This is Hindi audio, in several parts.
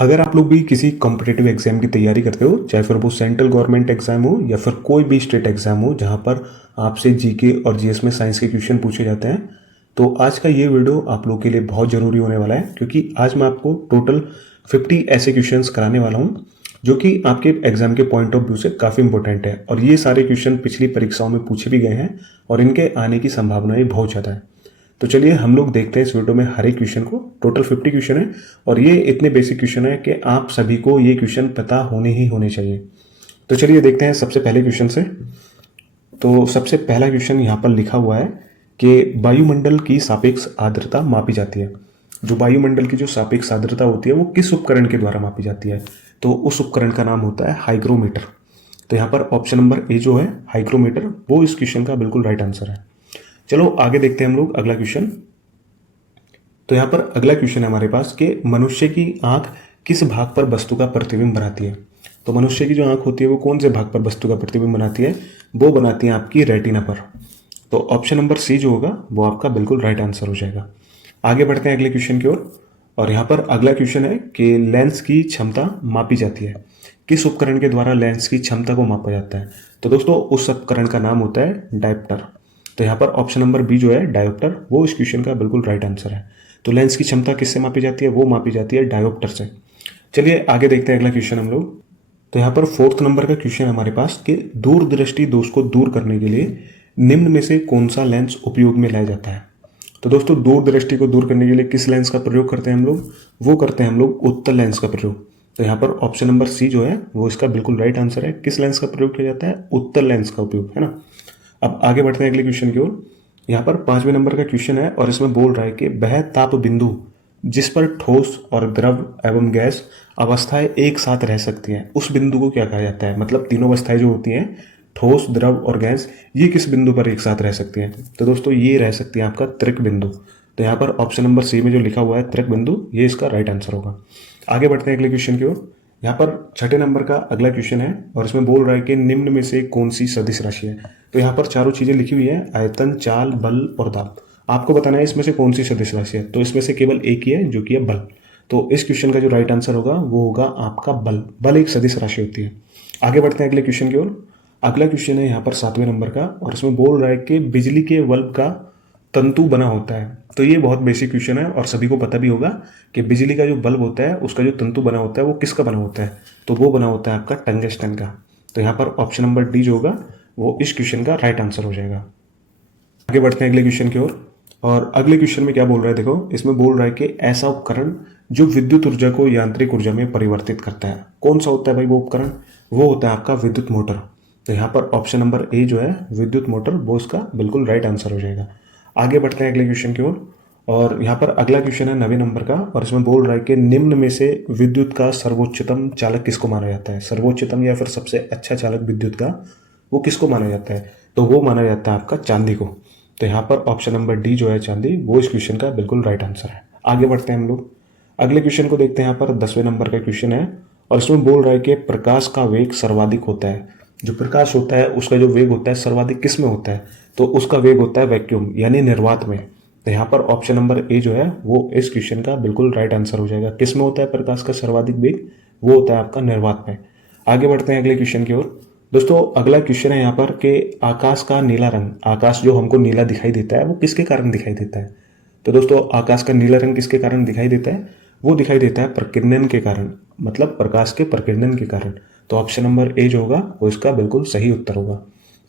अगर आप लोग भी किसी कॉम्पिटिटिव एग्जाम की तैयारी करते हो, चाहे फिर वो सेंट्रल गवर्नमेंट एग्जाम हो या फिर कोई भी स्टेट एग्जाम हो जहां पर आपसे जीके और जीएस में साइंस के क्वेश्चन पूछे जाते हैं, तो आज का ये वीडियो आप लोग के लिए बहुत ज़रूरी होने वाला है। क्योंकि आज मैं आपको टोटल 50 ऐसे क्वेश्चंस कराने वाला हूँ जो कि आपके एग्जाम के पॉइंट ऑफ व्यू से काफ़ी इंपॉर्टेंट है। और ये सारे क्वेश्चन पिछली परीक्षाओं में पूछे भी गए हैं और इनके आने की संभावनाएं बहुत ज़्यादा है। तो चलिए हम लोग देखते हैं इस वीडियो में हर एक क्वेश्चन को। टोटल 50 क्वेश्चन है और ये इतने बेसिक क्वेश्चन है कि आप सभी को ये क्वेश्चन पता होने ही होने चाहिए। तो चलिए देखते हैं सबसे पहले क्वेश्चन से। तो सबसे पहला क्वेश्चन यहाँ पर लिखा हुआ है कि वायुमंडल की सापेक्ष आर्द्रता मापी जाती है। जो वायुमंडल की जो सापेक्ष आर्द्रता होती है वो किस उपकरण के द्वारा मापी जाती है? तो उस उपकरण का नाम होता है हाइग्रोमीटर। तो यहाँ पर ऑप्शन नंबर ए जो है हाइग्रोमीटर, वो इस क्वेश्चन का बिल्कुल राइट आंसर है। चलो आगे देखते हैं हम लोग अगला क्वेश्चन। तो यहाँ पर अगला क्वेश्चन है हमारे पास कि मनुष्य की आंख किस भाग पर वस्तु का प्रतिबिंब बनाती है? तो मनुष्य की जो आंख होती है वो कौन से भाग पर वस्तु का प्रतिबिंब बनाती है? वो बनाती है आपकी रेटिना पर। तो ऑप्शन नंबर सी जो होगा वो आपका बिल्कुल राइट आंसर हो जाएगा। आगे बढ़ते हैं अगले क्वेश्चन की ओर। और यहाँ पर अगला क्वेश्चन है कि लेंस की क्षमता मापी जाती है। किस उपकरण के द्वारा लेंस की क्षमता को मापा जाता है? तो दोस्तों उस उपकरण का नाम होता है डायोप्टर। तो यहाँ पर ऑप्शन नंबर बी जो है डायोप्टर, वो इस क्वेश्चन का बिल्कुल राइट आंसर है। तो लेंस की क्षमता किससे मापी जाती है? वो मापी जाती है डायोप्टर से। चलिए आगे देखते हैं अगला क्वेश्चन हम लोग। तो यहाँ पर 4th नंबर का क्वेश्चन है हमारे पास कि दूरदृष्टि दोष को दूर करने के लिए निम्न में से कौन सा लेंस उपयोग में लाया जाता है? तो दोस्तों दूरदृष्टि को दूर करने के लिए किस लेंस का प्रयोग करते हैं हम लोग? वो करते हैं हम लोग उत्तल लेंस का प्रयोग। तो यहाँ पर ऑप्शन नंबर सी जो है वो इसका बिल्कुल राइट आंसर है। किस लेंस का प्रयोग किया जाता है? उत्तल लेंस का उपयोग, है ना। अब आगे बढ़ते हैं अगले क्वेश्चन की ओर। यहाँ पर 5वें नंबर का क्वेश्चन है और इसमें बोल रहा है कि वह ताप बिंदु जिस पर ठोस और द्रव एवं गैस अवस्थाएं एक साथ रह सकती हैं, उस बिंदु को क्या कहा जाता है? मतलब तीनों अवस्थाएं जो होती हैं, ठोस, द्रव और गैस, ये किस बिंदु पर एक साथ रह सकती हैं? तो दोस्तों ये रह सकती है आपका त्रिक बिंदु। तो यहाँ पर ऑप्शन नंबर सी में जो लिखा हुआ है त्रिक बिंदु, ये इसका राइट आंसर होगा। आगे बढ़ते हैं अगले क्वेश्चन की ओर। यहाँ पर 6ठे नंबर का अगला क्वेश्चन है और इसमें बोल रहा है कि निम्न में से कौन सी सदिश राशि है? तो यहाँ पर चारों चीजें लिखी हुई है, आयतन, चाल, बल और दाब। आपको बताना है इसमें से कौन सी सदिश राशि है। तो इसमें से केवल एक ही है जो कि है बल। तो इस क्वेश्चन का जो राइट आंसर होगा वो होगा आपका बल। बल एक सदिश राशि होती है। आगे बढ़ते हैं अगले क्वेश्चन की ओर। अगला क्वेश्चन है यहाँ पर 7वें नंबर का और इसमें बोल रहा है कि बिजली के बल्ब का तंतु बना होता है। तो ये बहुत बेसिक क्वेश्चन है और सभी को पता भी होगा कि बिजली का जो बल्ब होता है उसका जो तंतु बना होता है वो किसका बना होता है? तो वो बना होता है आपका टंगस्टन का। तो यहाँ पर ऑप्शन नंबर डी जो होगा वो इस क्वेश्चन का राइट आंसर हो जाएगा। आगे बढ़ते हैं अगले क्वेश्चन की ओर। और अगले क्वेश्चन में क्या बोल रहा है देखो, इसमें बोल रहा है कि ऐसा उपकरण जो विद्युत ऊर्जा को यांत्रिक ऊर्जा में परिवर्तित करता है, कौन सा होता है भाई वो उपकरण? वो होता है आपका विद्युत मोटर। तो यहाँ पर ऑप्शन नंबर ए जो है विद्युत मोटर, वो इसका बिल्कुल राइट आंसर हो जाएगा। आगे बढ़ते हैं अगले क्वेश्चन की ओर। और यहाँ पर अगला क्वेश्चन है 9वें नंबर का और इसमें बोल रहा है कि निम्न में से विद्युत का सर्वोच्चतम चालक किसको माना जाता है? सर्वोच्चतम या फिर सबसे अच्छा चालक विद्युत का वो किसको माना जाता है? तो वो माना जाता है आपका चांदी को। तो यहाँ पर ऑप्शन नंबर डी जो है चांदी, वो इस क्वेश्चन का बिल्कुल राइट आंसर है। आगे बढ़ते हैं हम लोग अगले क्वेश्चन को देखते हैं। यहाँ पर 10वें नंबर का क्वेश्चन है और इसमें बोल रहा है कि प्रकाश का वेग सर्वाधिक होता है। जो प्रकाश होता है उसका जो वेग होता है सर्वाधिक किस में होता है? तो उसका वेग होता है वैक्यूम यानी निर्वात में। तो यहाँ पर ऑप्शन नंबर ए जो है वो इस क्वेश्चन का बिल्कुल राइट आंसर हो जाएगा। किस में होता है प्रकाश का सर्वाधिक वेग? वो होता है आपका निर्वात में। आगे बढ़ते हैं अगले क्वेश्चन की ओर। दोस्तों अगला क्वेश्चन है यहाँ पर कि आकाश का नीला रंग, आकाश जो हमको नीला दिखाई देता है वो किसके कारण दिखाई देता है? तो दोस्तों आकाश का नीला रंग किसके कारण दिखाई देता है? वो दिखाई देता है प्रकीर्णन के कारण, मतलब प्रकाश के प्रकीर्णन के कारण। तो ऑप्शन नंबर ए जो होगा वो इसका बिल्कुल सही उत्तर होगा।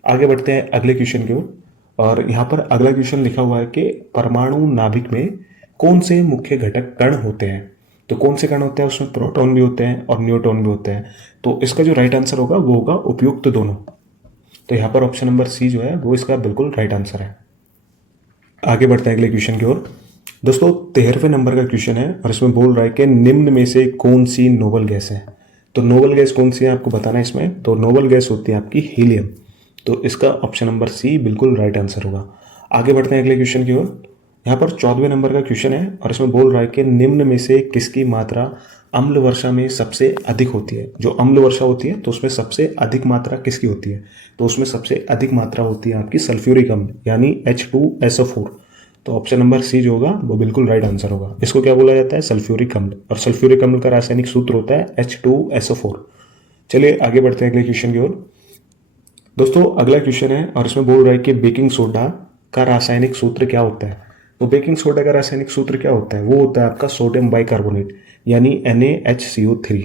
आगे बढ़ते हैं अगले क्वेश्चन की ओर। और यहाँ पर अगला क्वेश्चन लिखा हुआ है कि परमाणु नाभिक में कौन से मुख्य घटक कण होते हैं? तो कौन से कण होते हैं? उसमें प्रोटॉन भी होते हैं और न्यूट्रॉन भी होते हैं। तो इसका जो राइट आंसर होगा वो होगा उपयुक्त दोनों। तो यहाँ पर ऑप्शन नंबर सी जो है वो इसका बिल्कुल राइट आंसर है। आगे बढ़ते हैं अगले क्वेश्चन की ओर। दोस्तों 13वें नंबर का क्वेश्चन है और इसमें बोल रहा है कि निम्न में से कौन सी नोबल गैस है? तो नोबल गैस कौन सी है आपको बताना है इसमें। तो नोबल गैस होती है आपकी हीलियम। तो इसका ऑप्शन नंबर सी बिल्कुल राइट आंसर होगा। आगे बढ़ते हैं अगले क्वेश्चन की ओर। यहाँ पर 14वें नंबर का क्वेश्चन है और इसमें बोल रहा है कि निम्न में से किसकी मात्रा अम्ल वर्षा में सबसे अधिक होती है? जो अम्ल वर्षा होती है तो उसमें सबसे अधिक मात्रा किसकी होती है? तो उसमें सबसे अधिक मात्रा होती है आपकी सल्फ्यूरिक अम्ल यानी H2SO4। तो ऑप्शन नंबर सी जो होगा वो बिल्कुल राइट आंसर होगा। इसको क्या बोला जाता है? सल्फ्यूरिक अम्ल, और सल्फ्यूरिक अम्ल का रासायनिक सूत्र होता है H2SO4। चलिए आगे बढ़ते हैं अगले क्वेश्चन की ओर। दोस्तों अगला क्वेश्चन है और इसमें बोल रहा है कि बेकिंग सोडा का रासायनिक सूत्र क्या होता है। तो बेकिंग सोडा का रासायनिक सूत्र क्या होता है? वो होता है आपका सोडियम बाइकार्बोनेट यानी NaHCO3।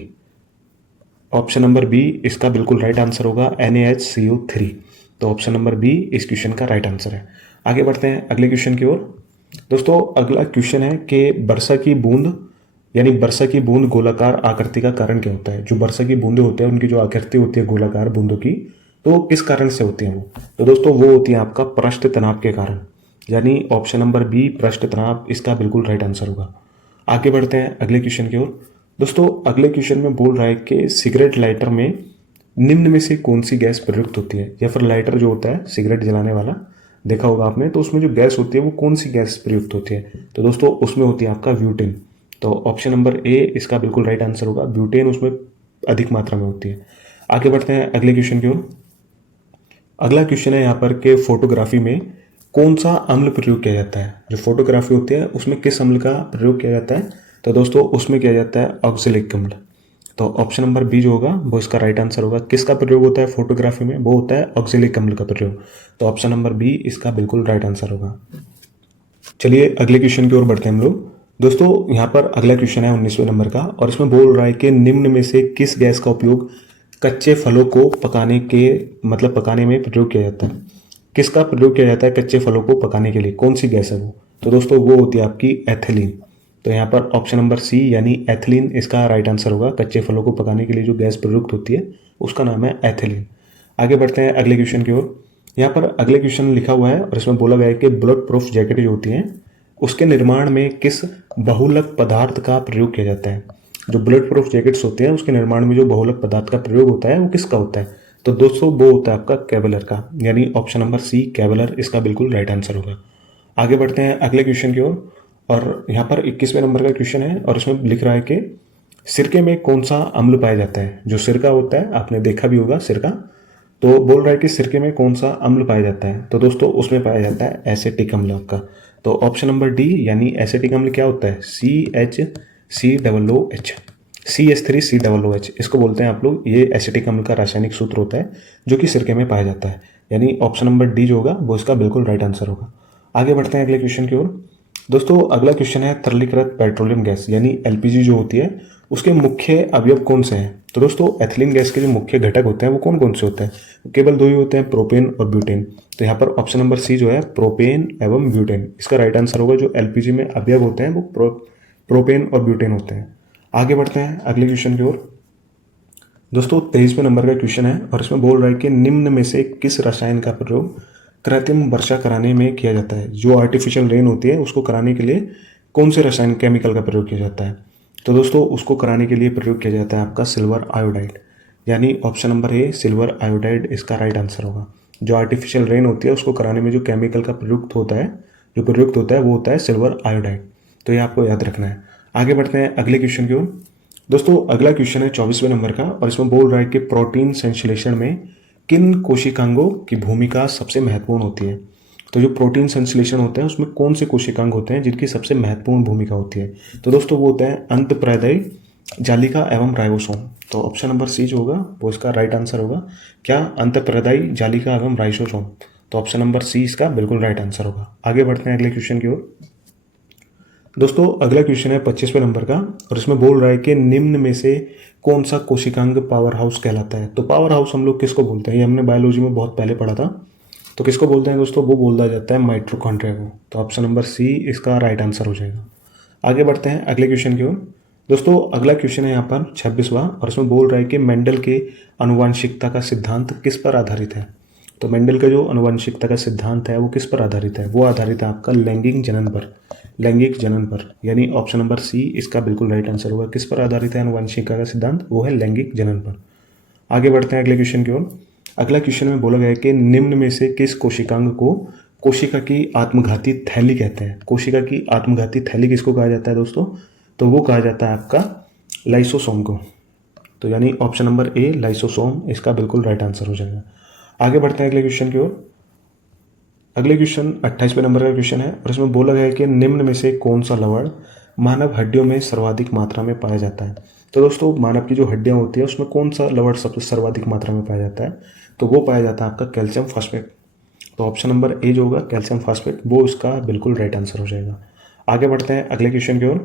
ऑप्शन नंबर बी इसका बिल्कुल राइट आंसर होगा, NaHCO3। तो ऑप्शन नंबर बी इस क्वेश्चन का राइट आंसर है। आगे बढ़ते हैं अगले क्वेश्चन की ओर। दोस्तों अगला क्वेश्चन है कि वर्षा की बूंद यानी वर्षा की बूंद गोलाकार आकृति का कारण क्या होता है। जो वर्षा की बूंदे होते हैं उनकी जो आकृति होती है गोलाकार बूंदों की, तो किस कारण से होती है वो? तो दोस्तों वो होती है आपका पृष्ठ तनाव के कारण, यानी ऑप्शन नंबर बी पृष्ठ तनाव इसका बिल्कुल राइट आंसर होगा। आगे बढ़ते हैं अगले क्वेश्चन की ओर। दोस्तों अगले क्वेश्चन में बोल रहा है कि सिगरेट लाइटर में निम्न में से कौन सी गैस प्रयुक्त होती है। या फिर लाइटर जो होता है सिगरेट जलाने वाला, देखा होगा आपने, तो उसमें जो गैस होती है वो कौन सी गैस प्रयुक्त होती है? तो दोस्तों उसमें होती है आपका ब्यूटेन। तो ऑप्शन नंबर ए इसका बिल्कुल राइट आंसर होगा, ब्यूटेन उसमें अधिक मात्रा में होती है। आगे बढ़ते हैं अगले क्वेश्चन की ओर। अगला क्वेश्चन है यहाँ पर कि फोटोग्राफी में कौन सा अम्ल प्रयोग किया जाता है। जो फोटोग्राफी होती है उसमें किस अम्ल का प्रयोग किया जाता है? तो दोस्तों उसमें किया जाता है ऑक्जेलिक अम्ल। तो ऑप्शन नंबर बी जो होगा वो इसका राइट आंसर होगा। किसका प्रयोग होता है फोटोग्राफी में? वो होता है ऑक्जेलिक अम्ल का प्रयोग। तो ऑप्शन नंबर बी इसका बिल्कुल राइट आंसर होगा। चलिए अगले क्वेश्चन की ओर बढ़ते हैं हम लोग। दोस्तों यहाँ पर अगला क्वेश्चन है 19वें नंबर का और इसमें बोल रहा है कि निम्न में से किस गैस का उपयोग कच्चे फलों को पकाने में प्रयोग किया जाता है। किसका प्रयोग किया जाता है कच्चे फलों को पकाने के लिए? कौन सी गैस है वो? तो दोस्तों वो होती है आपकी एथिलीन। तो यहाँ पर ऑप्शन नंबर सी यानी एथिलीन इसका राइट आंसर होगा। कच्चे फलों को पकाने के लिए जो गैस प्रयुक्त होती है उसका नाम है एथिलीन। आगे बढ़ते हैं अगले क्वेश्चन की ओर। यहाँ पर अगले क्वेश्चन लिखा हुआ है और इसमें बोला गया है कि बुलेट प्रूफ जैकेट जो होती है उसके निर्माण में किस बहुलक पदार्थ का प्रयोग किया जाता है। जो बुलेट प्रूफ जैकेट्स होते हैं उसके निर्माण में जो बहुलक पदार्थ का प्रयोग होता है वो किसका होता है? तो दोस्तों वो होता है आपका केवलर का, यानी ऑप्शन नंबर सी केवलर इसका बिल्कुल राइट आंसर होगा। आगे बढ़ते हैं अगले क्वेश्चन की ओर और यहाँ पर 21वें नंबर का क्वेश्चन है और इसमें लिख रहा है कि सिरके में कौन सा अम्ल पाया जाता है। जो सिरका होता है आपने देखा भी होगा सिरका, तो बोल रहा है कि सिरके में कौन सा अम्ल पाया जाता है। तो दोस्तों उसमें पाया जाता है एसिटिक अम्ल आपका। तो ऑप्शन नंबर डी यानी एसिटिक अम्ल क्या होता है? CHCOOH, CH3COOH इसको बोलते हैं आप लोग। ये एसिटिक अम्ल का रासायनिक सूत्र होता है जो कि सिरके में पाया जाता है, यानी ऑप्शन नंबर डी जो होगा वो इसका बिल्कुल राइट आंसर होगा। आगे बढ़ते हैं अगले क्वेश्चन की ओर। दोस्तों अगला क्वेश्चन है तरलीकृत पेट्रोलियम गैस यानी LPG जो होती है उसके मुख्य अवयव कौन से हैं। तो दोस्तों एथिलीन गैस के जो मुख्य घटक होते हैं वो कौन कौन से होते हैं? केवल दो ही होते हैं, प्रोपेन और ब्यूटेन। तो यहाँ पर ऑप्शन नंबर सी जो है प्रोपेन एवं ब्यूटेन इसका राइट आंसर होगा। जो LPG में अवयव होते हैं वो प्रोपेन और ब्यूटेन होते हैं। आगे बढ़ते हैं अगले क्वेश्चन की ओर। दोस्तों 23वें नंबर का क्वेश्चन है और इसमें बोल रहा है कि निम्न में से किस रसायन का प्रयोग कृत्रिम वर्षा कराने में किया जाता है। जो आर्टिफिशियल रेन होती है उसको कराने के लिए कौन से रसायन केमिकल का प्रयोग किया जाता है? तो दोस्तों उसको कराने के लिए प्रयोग किया जाता है आपका सिल्वर आयोडाइड, यानी option number A silver iodide इसका राइट आंसर होगा। जो आर्टिफिशियल रेन होती है उसको कराने में जो केमिकल का प्रयुक्त होता है वो होता है सिल्वर आयोडाइड। तो ये आपको याद रखना है। आगे बढ़ते हैं अगले क्वेश्चन की ओर। दोस्तों अगला क्वेश्चन है 24वें नंबर का और इसमें बोल रहा है कि प्रोटीन संश्लेषण में किन कोशिकांगों की भूमिका सबसे महत्वपूर्ण होती है। तो जो प्रोटीन संश्लेषण होता है उसमें कौन से कोशिकांग होते हैं जिनकी सबसे महत्वपूर्ण भूमिका होती है? तो दोस्तों वो होते हैं अंतःप्रादायी जालिका एवं राइबोसोम। तो ऑप्शन नंबर सी जो होगा वो इसका राइट आंसर होगा। क्या? अंतःप्रादायी जालिका एवं राइबोसोम। तो ऑप्शन नंबर सी इसका बिल्कुल राइट आंसर होगा। आगे बढ़ते हैं अगले क्वेश्चन की ओर। दोस्तों अगला क्वेश्चन है 25वें नंबर का और इसमें बोल रहा है कि निम्न में से कौन सा कोशिकांग पावर हाउस कहलाता है। तो पावर हाउस हम लोग किसको बोलते हैं? ये हमने बायोलॉजी में बहुत पहले पढ़ा था। तो किसको बोलते हैं दोस्तों? वो बोला जाता है माइटोकॉन्ड्रिया को। तो ऑप्शन नंबर सी इसका राइट आंसर हो जाएगा। आगे बढ़ते हैं अगले क्वेश्चन की ओर। दोस्तों अगला क्वेश्चन है यहाँ पर 26वां और इसमें बोल रहा है कि मेंडल के आनुवंशिकता का सिद्धांत किस पर आधारित है। तो मेंडल का जो आनुवंशिकता का सिद्धांत है वो किस पर आधारित है? वो आधारित है आपका लैंगिक जनन पर, यानी ऑप्शन नंबर सी इसका बिल्कुल राइट आंसर होगा। किस पर आधारित है आनुवंशिकता का सिद्धांत? वो है लैंगिक जनन पर। आगे बढ़ते हैं अगले क्वेश्चन की ओर। अगला क्वेश्चन में बोला गया है कि निम्न में से किस कोशिकांग को कोशिका की आत्मघाती थैली कहते हैं। कोशिका की आत्मघाती थैली किसको कहा जाता है दोस्तों? तो वो कहा जाता है आपका लाइसोसोम को। तो यानी ऑप्शन नंबर ए लाइसोसोम इसका बिल्कुल राइट आंसर हो जाएगा। आगे बढ़ते हैं अगले क्वेश्चन की ओर। अगले क्वेश्चन 28वें नंबर का क्वेश्चन है और इसमें बोला गया है कि निम्न में से कौन सा लवण मानव हड्डियों में सर्वाधिक मात्रा में पाया जाता है। तो दोस्तों मानव की जो हड्डियां होती है उसमें कौन सा लवण सबसे सर्वाधिक मात्रा में पाया जाता है, तो वो पाया जाता है आपका कैल्शियम फॉस्फेट। तो ऑप्शन नंबर ए जो होगा कैल्शियम फॉस्फेट वो इसका बिल्कुल राइट आंसर हो जाएगा। आगे बढ़ते हैं अगले क्वेश्चन की ओर।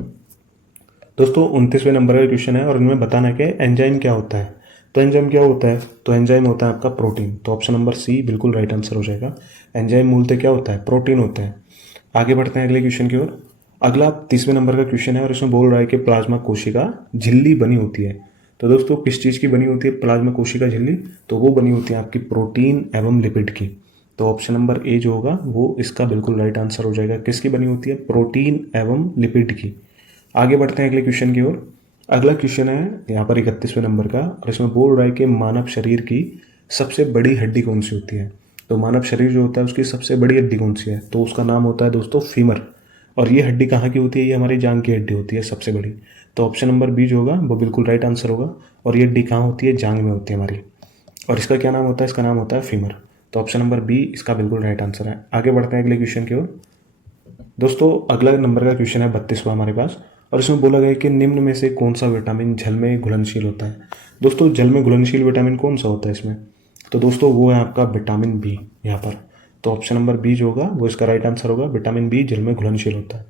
दोस्तों 29वें नंबर का क्वेश्चन है और इनमें बताना है कि एंजाइम क्या होता है। तो एंजाइम क्या होता है, तो एंजाइम होता है आपका प्रोटीन। तो ऑप्शन नंबर सी बिल्कुल राइट आंसर हो जाएगा। एंजाइम मूलतः क्या होता है, प्रोटीन होता है। आगे बढ़ते हैं अगले क्वेश्चन की ओर। अगला 30वें नंबर का क्वेश्चन है और इसमें बोल रहा है कि प्लाज्मा कोशिका झिल्ली बनी होती है। तो दोस्तों किस चीज़ की बनी होती है प्लाज्मा कोशिका झिल्ली, तो वो बनी होती है आपकी प्रोटीन एवं लिपिड की। तो ऑप्शन नंबर ए जो होगा वो इसका बिल्कुल राइट आंसर हो जाएगा। किसकी बनी होती है, प्रोटीन एवं लिपिड की। आगे बढ़ते हैं अगले क्वेश्चन की ओर। अगला क्वेश्चन है यहाँ पर 31वें नंबर का और इसमें बोल रहा है कि मानव शरीर की सबसे बड़ी हड्डी कौन सी होती है। तो मानव शरीर जो होता है उसकी सबसे बड़ी हड्डी कौन सी है, तो उसका नाम होता है दोस्तों फीमर। और ये हड्डी कहाँ की होती है, ये हमारी जांघ की हड्डी होती है सबसे बड़ी। तो ऑप्शन नंबर बी जो होगा वो बिल्कुल राइट आंसर होगा। और ये हड्डी कहाँ होती है, जांघ में होती है हमारी। और इसका क्या नाम होता है, इसका नाम होता है फीमर। तो ऑप्शन नंबर बी इसका बिल्कुल राइट आंसर है। आगे बढ़ते हैं अगले क्वेश्चन की ओर। दोस्तों अगला नंबर का क्वेश्चन है 32वां हमारे पास और इसमें बोला गया है कि निम्न में से कौन सा विटामिन जल में घुलनशील होता है। दोस्तों जल में घुलनशील विटामिन कौन सा होता है इसमें, तो दोस्तों वो है आपका विटामिन बी यहाँ पर। तो ऑप्शन नंबर बी जो होगा वो इसका राइट आंसर होगा। विटामिन बी जल में घुलनशील होता है।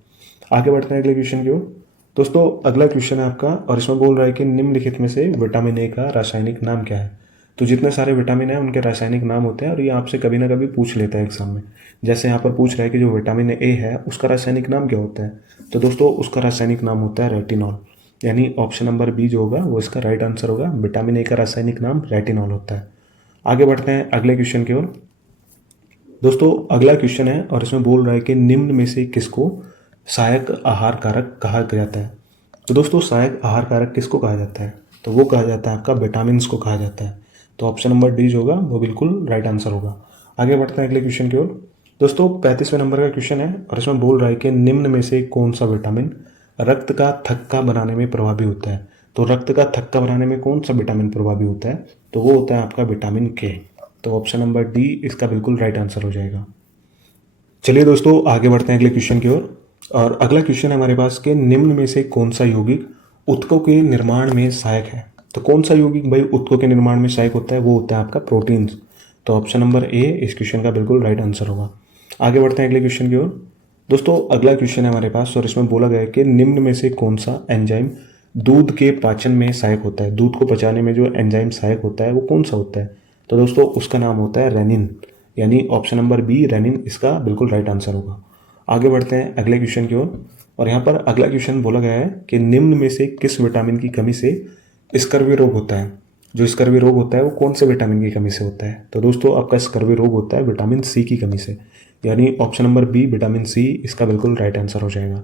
आगे बढ़ते हैं अगले क्वेश्चन की ओर। दोस्तों अगला क्वेश्चन है आपका और इसमें बोल रहा है कि निम्नलिखित में से विटामिन ए का रासायनिक नाम क्या है। तो जितने सारे विटामिन हैं उनके रासायनिक नाम होते हैं और ये आपसे कभी ना कभी पूछ लेता है एग्जाम में। जैसे यहाँ पर पूछ रहा है कि जो विटामिन ए है उसका रासायनिक नाम क्या होता है, तो दोस्तों उसका रासायनिक नाम होता है रेटिनॉल। यानी ऑप्शन नंबर बी जो होगा वो इसका राइट आंसर होगा। विटामिन ए का रासायनिक नाम रेटिनॉल होता है। आगे बढ़ते हैं अगले क्वेश्चन की ओर। दोस्तों अगला क्वेश्चन है और इसमें बोल रहा है कि निम्न में से किसको सहायक आहार कारक कहा जाता है। तो दोस्तों सहायक आहार कारक किसको कहा जाता है, तो वो कहा जाता है आपका विटामिन को कहा जाता है। तो ऑप्शन नंबर डी जो होगा वो बिल्कुल राइट आंसर होगा। आगे बढ़ते हैं अगले क्वेश्चन की ओर। दोस्तों 35वें नंबर का क्वेश्चन है और इसमें बोल रहा है कि निम्न में से कौन सा विटामिन रक्त का थक्का बनाने में प्रभावी होता है। तो रक्त का थक्का बनाने में कौन सा विटामिन प्रभावी होता है, तो वो होता है आपका विटामिन के। तो ऑप्शन नंबर डी इसका बिल्कुल राइट आंसर हो जाएगा। चलिए दोस्तों आगे बढ़ते हैं अगले क्वेश्चन की ओर। और अगला क्वेश्चन है हमारे पास के निम्न में से कौन सा यौगिक ऊतकों के निर्माण में सहायक है। तो कौन सा यौगिक भाई ऊतकों के निर्माण में सहायक होता है, वो होता है आपका प्रोटीन्स। तो ऑप्शन नंबर ए इस क्वेश्चन का बिल्कुल राइट आंसर होगा। आगे बढ़ते हैं अगले क्वेश्चन की ओर। दोस्तों अगला क्वेश्चन है हमारे पास और इसमें बोला गया है कि निम्न में से कौन सा एंजाइम दूध के पाचन में सहायक होता है। दूध को पचाने में जो एंजाइम सहायक होता है वो कौन सा होता है, तो दोस्तों उसका नाम होता है रेनिन। यानी ऑप्शन नंबर बी रेनिन इसका बिल्कुल राइट आंसर होगा। आगे बढ़ते हैं अगले क्वेश्चन की ओर। और यहाँ पर अगला क्वेश्चन बोला गया है कि निम्न में से किस विटामिन की कमी से स्कर्वी रोग होता है। जो स्कर्वी रोग होता है वो कौन से विटामिन की कमी से होता है, तो दोस्तों आपका स्कर्वी रोग होता है विटामिन सी की कमी से। यानी option number B vitamin C इसका बिल्कुल राइट आंसर हो जाएगा।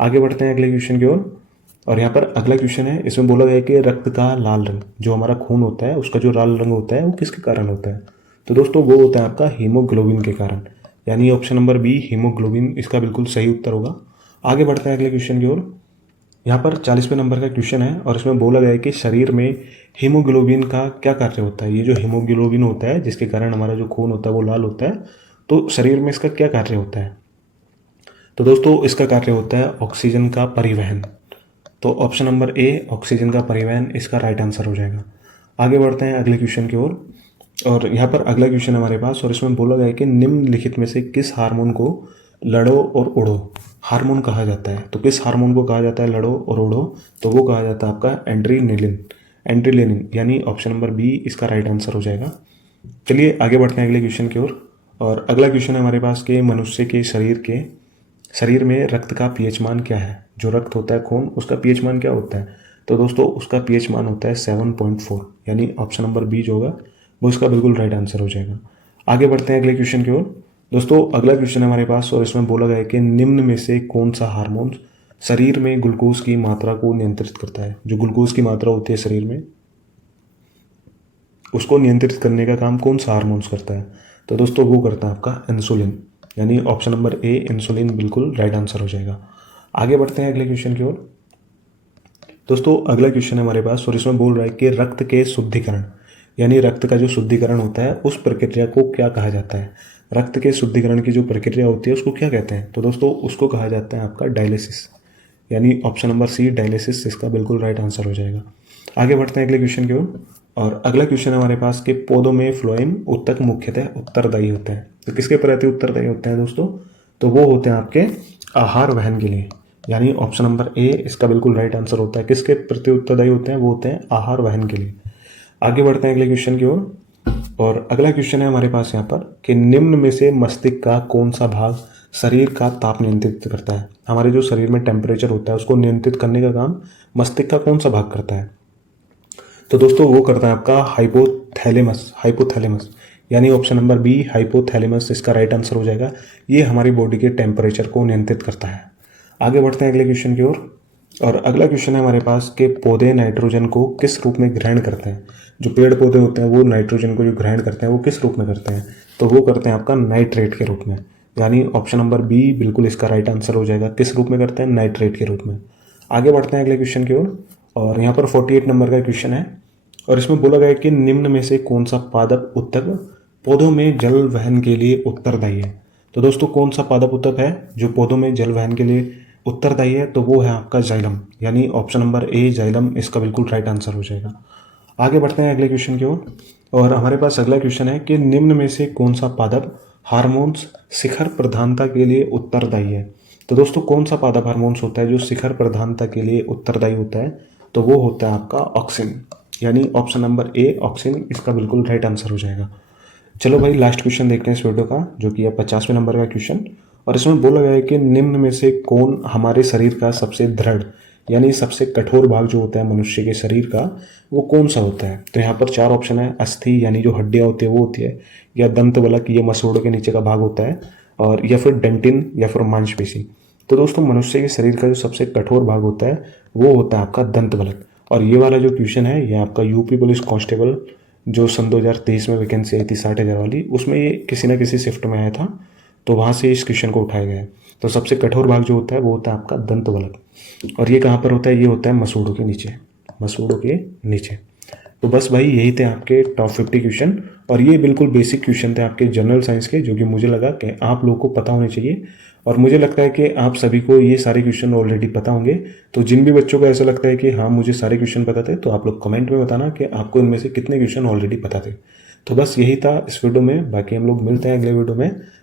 आगे बढ़ते हैं अगले क्वेश्चन की ओर। और यहाँ पर अगला क्वेश्चन है, इसमें बोला गया है कि रक्त का लाल रंग, जो हमारा खून होता है उसका जो लाल रंग होता है वो किसके कारण होता है, तो दोस्तों वो होता है आपका हीमोग्लोबिन के कारण। यानी ऑप्शन नंबर बी हीमोग्लोबिन इसका बिल्कुल सही उत्तर होगा। आगे बढ़ते हैं अगले क्वेश्चन की ओर। यहाँ पर 40वें नंबर का क्वेश्चन है और इसमें बोला गया है कि शरीर में हीमोग्लोबिन का क्या कार्य होता है। ये जो हीमोग्लोबिन होता है जिसके कारण हमारा जो खून होता है वो लाल होता है, तो शरीर में इसका क्या कार्य होता है, तो दोस्तों इसका कार्य होता है ऑक्सीजन का परिवहन। तो ऑप्शन नंबर ए ऑक्सीजन का परिवहन इसका राइट आंसर हो जाएगा। आगे बढ़ते हैं अगले क्वेश्चन की ओर। और यहाँ पर अगला क्वेश्चन हमारे पास और इसमें बोला गया है कि निम्नलिखित में से किस हार्मोन को लड़ो और उड़ो हार्मोन कहा जाता है। तो किस हार्मोन को कहा जाता है लड़ो और उड़ो, तो वो कहा जाता है आपका एंड्रीलिन। यानी ऑप्शन नंबर बी इसका राइट आंसर हो जाएगा। चलिए आगे बढ़ते हैं अगले क्वेश्चन की ओर। और अगला क्वेश्चन है हमारे पास कि मनुष्य के शरीर में रक्त का पीएच मान क्या है। जो रक्त होता है खून उसका पीएच मान क्या होता है, तो दोस्तों उसका पीएच मान होता है 7.4। यानी ऑप्शन नंबर बी जो होगा वो इसका बिल्कुल राइट आंसर हो जाएगा। आगे बढ़ते हैं अगले क्वेश्चन की ओर। दोस्तों अगला क्वेश्चन है हमारे पास और इसमें बोला गया है कि निम्न में से कौन सा हार्मोन शरीर में ग्लूकोज की मात्रा को नियंत्रित करता है। जो ग्लूकोज की मात्रा होती है शरीर में उसको नियंत्रित करने का काम कौन सा हार्मोन्स करता है, तो दोस्तों वो करता है आपका इंसुलिन। यानी ऑप्शन नंबर ए इंसुलिन बिल्कुल राइट आंसर हो जाएगा। आगे बढ़ते हैं अगले क्वेश्चन की ओर। दोस्तों अगला क्वेश्चन है हमारे पास और इसमें बोल रहा है कि रक्त के शुद्धिकरण यानी रक्त का जो शुद्धिकरण होता है उस प्रक्रिया को क्या कहा जाता है? रक्त के शुद्धिकरण की जो प्रक्रिया होती है उसको क्या कहते हैं? तो दोस्तों उसको कहा जाता है आपका डायलिसिस, यानी ऑप्शन नंबर सी डायलिसिस इसका बिल्कुल राइट आंसर हो जाएगा। आगे बढ़ते हैं अगले क्वेश्चन की ओर। और अगला क्वेश्चन है हमारे पास कि पौधों में फ्लोएम ऊतक मुख्यतः उत्तरदायी होते हैं। तो किसके प्रति उत्तरदायी होते हैं दोस्तों? तो वो होते हैं आपके आहार वहन के लिए, यानी ऑप्शन नंबर ए इसका बिल्कुल राइट आंसर होता है। किसके प्रति उत्तरदायी होते हैं? वो होते हैं आहार वहन के लिए। आगे बढ़ते हैं अगले क्वेश्चन की ओर। और अगला क्वेश्चन है हमारे पास यहाँ पर कि निम्न में से मस्तिष्क का कौन सा भाग शरीर का ताप नियंत्रित करता है? हमारे जो शरीर में टेम्परेचर होता है उसको नियंत्रित करने का काम मस्तिष्क का कौन सा भाग करता है? तो दोस्तों वो करता है आपका हाइपोथैलेमस, यानी ऑप्शन नंबर बी हाइपोथैलेमस इसका राइट आंसर हो जाएगा। ये हमारी बॉडी के टेम्परेचर को नियंत्रित करता है। आगे बढ़ते हैं अगले क्वेश्चन की ओर। और अगला क्वेश्चन है हमारे पास कि पौधे नाइट्रोजन को किस रूप में ग्रहण करते हैं? जो पेड़ पौधे होते हैं वो नाइट्रोजन को जो ग्रहण करते हैं वो किस रूप में करते हैं? तो वो करते हैं आपका नाइट्रेट के रूप में, यानी ऑप्शन नंबर बी बिल्कुल इसका राइट आंसर हो जाएगा। किस रूप में करते हैं? नाइट्रेट के रूप में। आगे बढ़ते हैं अगले क्वेश्चन की ओर। और यहाँ पर 48 नंबर का क्वेश्चन है और इसमें बोला गया है कि निम्न में से कौन सा पादप ऊतक पौधों में जल वहन के लिए उत्तरदायी है? तो दोस्तों कौन सा पादप ऊतक है जो पौधों में जल वहन के लिए उत्तरदायी है? तो वो है आपका जाइलम, यानी ऑप्शन नंबर ए जाइलम इसका बिल्कुल राइट आंसर हो जाएगा। आगे बढ़ते हैं अगले क्वेश्चन की ओर। और हमारे पास अगला क्वेश्चन है कि निम्न में से कौन सा पादप हार्मोन्स शिखर प्रधानता के लिए उत्तरदायी है? तो दोस्तों कौन सा पादप हार्मोन्स होता है जो शिखर प्रधानता के लिए उत्तरदायी होता है? तो वो होता है आपका ऑक्सिन, यानी ऑप्शन नंबर ए ऑक्सिन इसका बिल्कुल राइट आंसर हो जाएगा। चलो भाई लास्ट क्वेश्चन देखते हैं इस वीडियो का, जो कि है 50वें नंबर का क्वेश्चन। और इसमें बोला गया है कि निम्न में से कौन हमारे शरीर का सबसे दृढ़ यानी सबसे कठोर भाग जो होता है मनुष्य के शरीर का वो कौन सा होता है? तो यहाँ पर 4 ऑप्शन है। अस्थि यानी जो हड्डियाँ होती है वो होती है, या दंत वलक ये मसूड़ों के नीचे का भाग होता है, और या फिर डेंटिन या फिर मांसपेशी। तो दोस्तों मनुष्य के शरीर का जो सबसे कठोर भाग होता है वो होता है आपका दंत वलक। और ये वाला जो क्वेश्चन है ये आपका यूपी पुलिस कांस्टेबल जो सन 2023 में वैकेंसी आई थी 60,000 वाली, उसमें ये किसी ना किसी शिफ्ट में आया था, तो वहाँ से इस क्वेश्चन को उठाया गया है। तो सबसे कठोर भाग जो होता है वो होता है आपका दंत वलक, और ये कहाँ पर होता है? ये होता है मसूड़ों के नीचे, मसूड़ों के नीचे। तो बस भाई यही थे आपके टॉप 50 क्वेश्चन, और ये बिल्कुल बेसिक क्वेश्चन थे आपके जनरल साइंस के, जो कि मुझे लगा कि आप लोगों को पता होने चाहिए। और मुझे लगता है कि आप सभी को ये सारे क्वेश्चन ऑलरेडी पता होंगे। तो जिन भी बच्चों को ऐसा लगता है कि हाँ मुझे सारे क्वेश्चन पता थे, तो आप लोग कमेंट में बताना कि आपको इनमें से कितने क्वेश्चन ऑलरेडी पता थे। तो बस यही था इस वीडियो में, बाकी हम लोग मिलते हैं अगले वीडियो में।